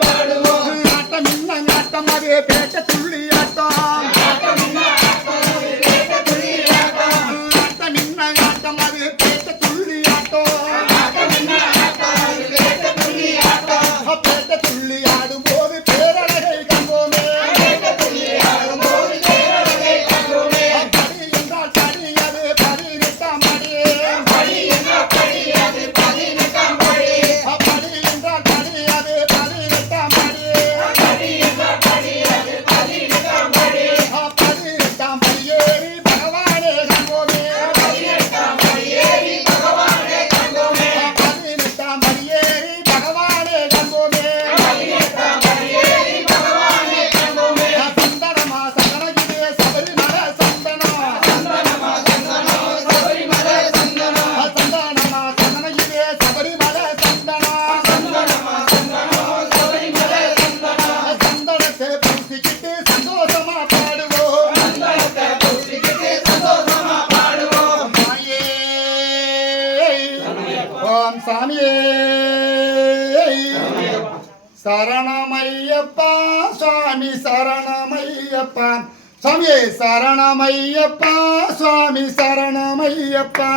பாடுவோம் ஆட்டம் இன்னும் ஆட்டம் அது பேட்ட துள்ளி ஆட்டம் ஆட்டம் இன்னும் ஆட்டம் அது பேட்ட துள்ளி ஆட்டம் பேட்ட துள்ளி ஆடும் போது பேரழகை கண்டோமே படி என்றால் சரி அது 18ஆம் படி படி என்றால் சரி அது 18ஆம் படி ஏறி பகவானே கண்டோமே 18ஆம் படி ஏறி பகவானே கண்டோமே சந்தனமா சந்தனகிதே சபரிமலை சந்தனம் சந்தனமா சந்தனகிதே சபரிமலை சந்தனத்தை பூசிக்கிட்டு சந்தோஷமா பாடுவோம் மாயே ஓம் சாமியே சரணமையப்பா சுவாமி சரணமையப்பா சாமியே சரணமையப்பா சுவாமி சரணமையப்பா